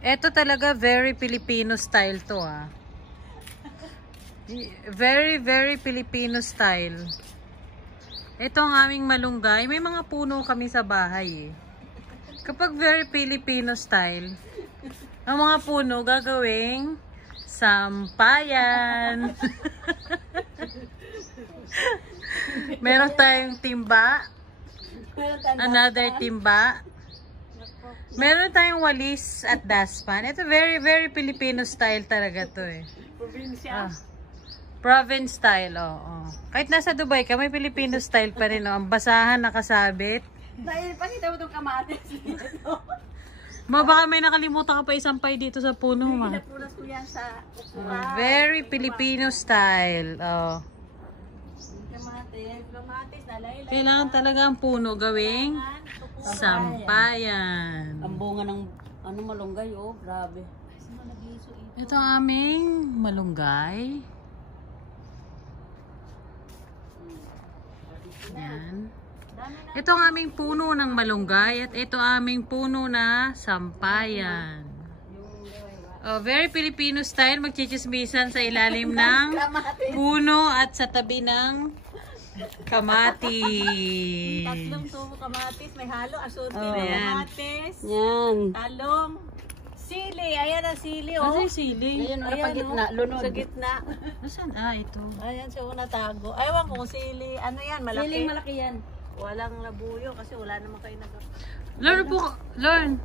Ito talaga very Filipino style to ah. Very, very Filipino style. Ito ang aming malunggay. May mga puno kami sa bahay eh. Kapag very Filipino style, ang mga puno gagawing sampayan. Meron tayong timba. Another timba. Meron tayong walis at daspan. Ito very, very Filipino style talaga to eh. Probinsya. Province style, oo. Kahit nasa Dubai ka, may Filipino style pa rin, oh. Ang basahan, nakasabit. Dahil pakita mo itong kamatis dito. Baka may nakalimutan ka pa isampay dito sa puno, ma. Pinapunas ko yan sa ukura. Very Filipino style, oh. Kamatis, nalaylay. Kailangan talaga ang puno gawing sampayan. Ang bunga ng malunggay, oh, grabe. Ito ang aming malunggay. Yan. Ito ang aming puno ng malunggay at ito aming puno na sampayan. Oh, very Filipino style, magchichismisan sa ilalim ng puno at sa tabi ng kamatis. Tatlong tubo kamatis, may halo, asunti, Oh, may yan. kamatis, Yan. talong, sili, ayan ang sili, oh. Ano yung sili? Ayan, Ayan, pa gitna, oh, lunod. sa gitna. Nasaan? Ah, ito. Ayan siya una tago. Aywan kung sili, ano yan, malaki. Siling malaki yan. Walang labuyo kasi wala naman kayo nag... Learn po, learn.